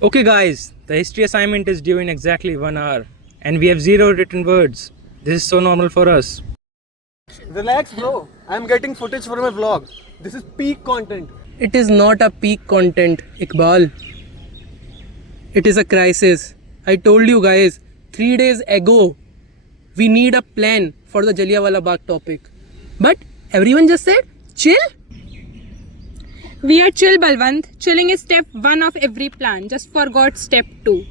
Okay guys, the history assignment is due in exactly 1 hour and we have 0 written words. This is so normal for us. Relax, bro. I'm getting footage for my vlog. This is peak content. It is not a peak content, Iqbal. It is a crisis. I told you guys 3 days ago we need a plan for the Jallianwala Bagh topic. But everyone just said, chill. We are chill, Balwant. Chilling is step 1 of every plan. Just forgot step 2.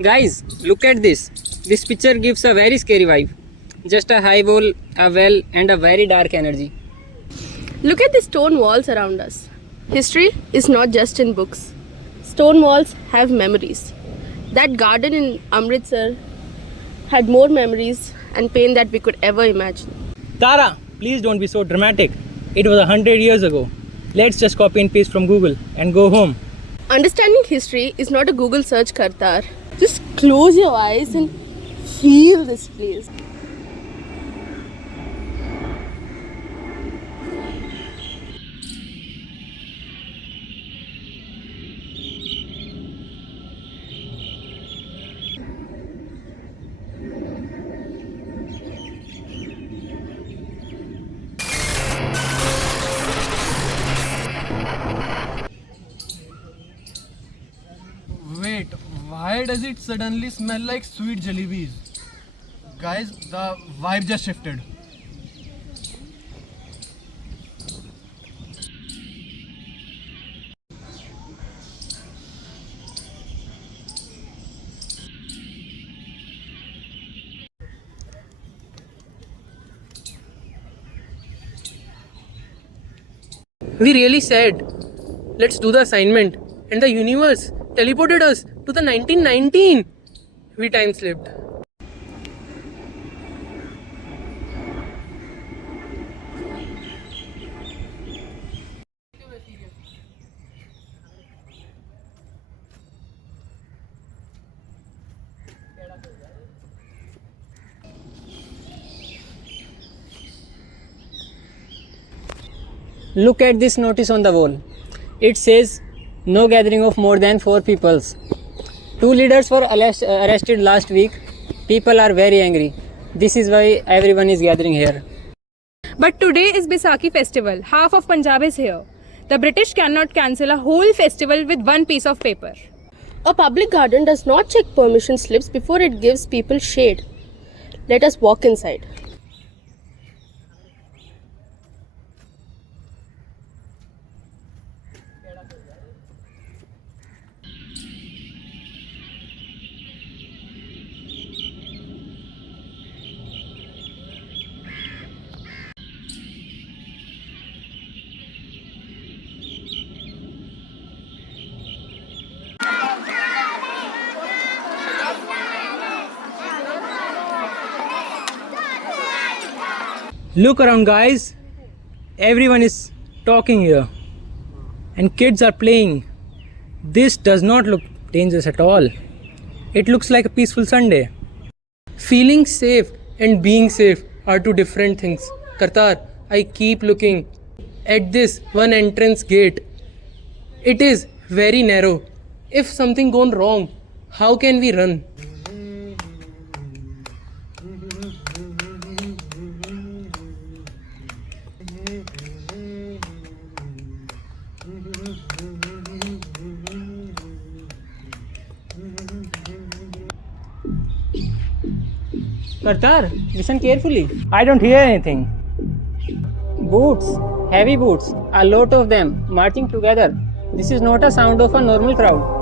Guys, look at this. This picture gives a very scary vibe. Just a high wall, a well, and a very dark energy. Look at the stone walls around us. History is not just in books. Stone walls have memories. That garden in Amritsar had more memories and pain that we could ever imagine. Tara, please don't be so dramatic. It was 100 years ago. Let's just copy and paste from Google and go home. Understanding history is not a Google search, Kartar. Just close your eyes and feel this place. Wait, why does it suddenly smell like sweet jalebis? Guys, the vibe just shifted. We really said, let's do the assignment. And the universe teleported us to the 1919. We time slipped. Look at this notice on the wall. It says, no gathering of more than 4 peoples. 2 leaders were arrested last week. People are very angry. This is why everyone is gathering here. But today is Baisakhi festival. Half of Punjab is here. The British cannot cancel a whole festival with one piece of paper. A public garden does not check permission slips before it gives people shade. Let us walk inside. Look around guys. Everyone is talking here. And kids are playing. This does not look dangerous at all. It looks like a peaceful Sunday. Feeling safe and being safe are 2 different things. Kartar, I keep looking at this one entrance gate. It is very narrow. If something gone wrong, how can we run? Kartar, listen carefully. I don't hear anything. Boots, heavy boots, a lot of them marching together. This is not a sound of a normal crowd.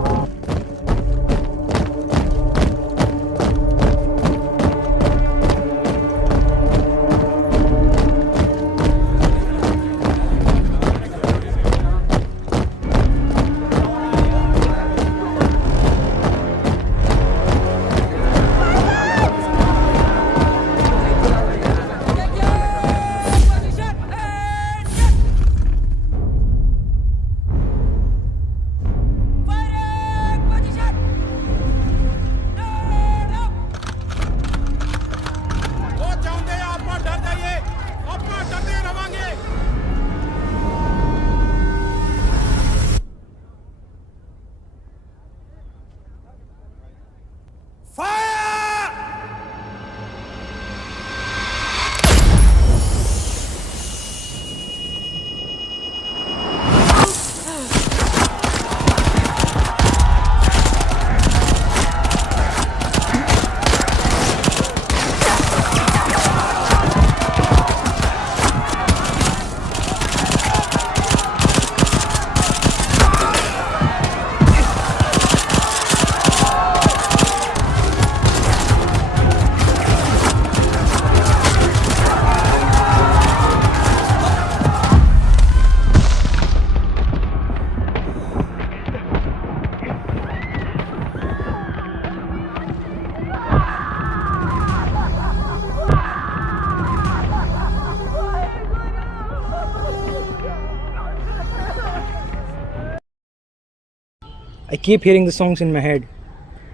I keep hearing the songs in my head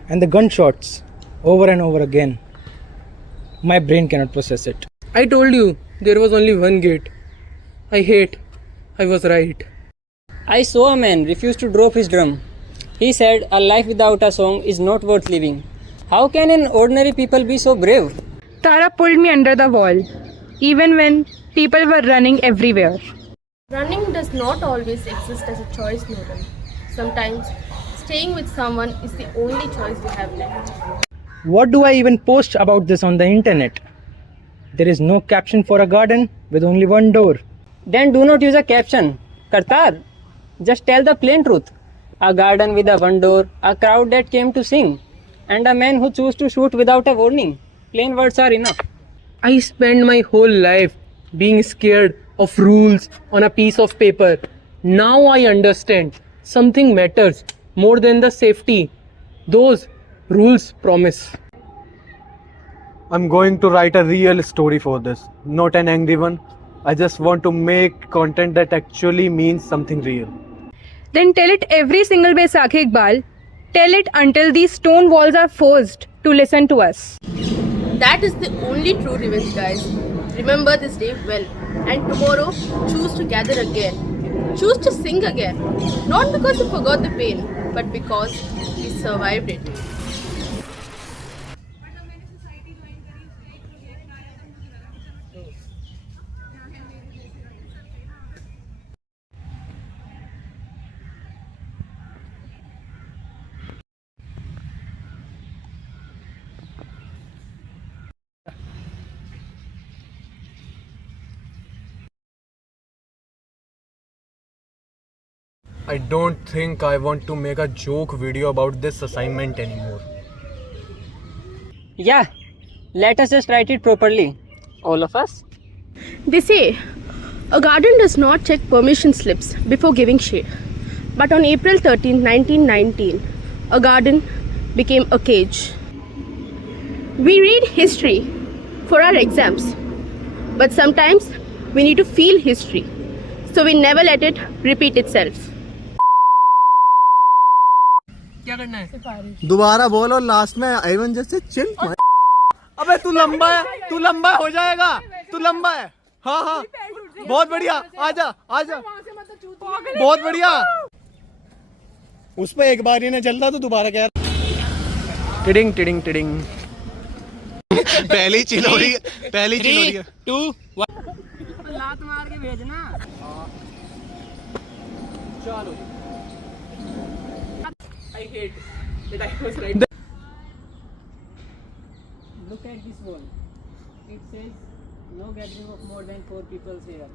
and the gunshots over and over again. My brain cannot process it. I told you there was only one gate. I was right. I saw a man refuse to drop his drum. He said a life without a song is not worth living. How can an ordinary people be so brave? Tara pulled me under the wall, even when people were running everywhere. Running does not always exist as a choice, Noran. Sometimes staying with someone is the only choice we have left. What do I even post about this on the internet? There is no caption for a garden with only one door. Then do not use a caption. Kartar, just tell the plain truth. A garden with a one door, a crowd that came to sing, and a man who chose to shoot without a warning. Plain words are enough. I spent my whole life being scared of rules on a piece of paper. Now I understand something matters more than the safety those rules promise. I'm going to write a real story for this, not an angry one. I just want to make content that actually means something real. Then tell it every single Baisakhi, Iqbal. Tell it until these stone walls are forced to listen to us. That is the only true revenge, guys. Remember this day well, and tomorrow choose to gather again. Choose to sing again. Not because you forgot the pain, but because we survived it. I don't think I want to make a joke video about this assignment anymore. Yeah, let us just write it properly. All of us. They say a garden does not check permission slips before giving shade. But on April 13, 1919, a garden became a cage. We read history for our exams, but sometimes we need to feel history, so we never let it repeat itself. क्या करना है? दोबारा बोलो last में Ivan जैसे chill. अबे तू लंबा है, तू लंबा हो जाएगा, तू लंबा है। हाँ हाँ बहुत बढ़िया, आजा आजा, बहुत बढ़िया। उस पे एक बार ही ना चलता तो दोबारा क्या? Tiding tiding tiding. पहली चिल हो रही है, पहली चिल हो रही है। 2 लात मार के भेजना। चलो I hate that I was right. Look at this wall. It says no gathering of more than 4 people here.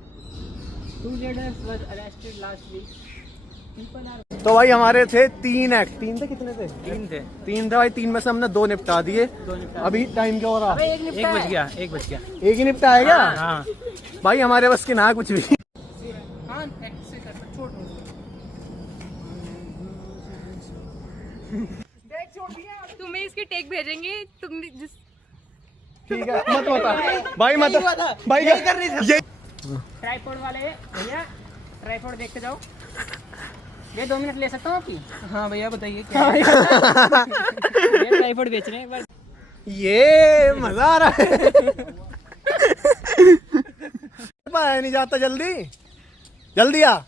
2 leaders were arrested last week. People are. तो भाई हमारे थे 3 एक्ट, 3 थे कितने थे? 3 थे भाई, 3 में से हमने 2 निपटा दिए। अभी टाइम क्या हो रहा? एक बज गया। एक ही निपटा है क्या? हाँ। भाई हमारे बस की ना कुछ भी। तुम्हें इसके टेक भेजेंगे तुम जिस ठीक है मत बता भाई, मत भाई क्या कर रही थी? ये ट्राइपॉड वाले भैया, ट्राइपॉड देख के जाओ। ये 2 मिनट ले सकता हूँ आपकी? हाँ भैया बताइए क्या? ये ट्राइपॉड बेच रहे हैं एक बार। ये मजा आ रहा है। पाया नहीं जाता, जल्दी जल्दी आ।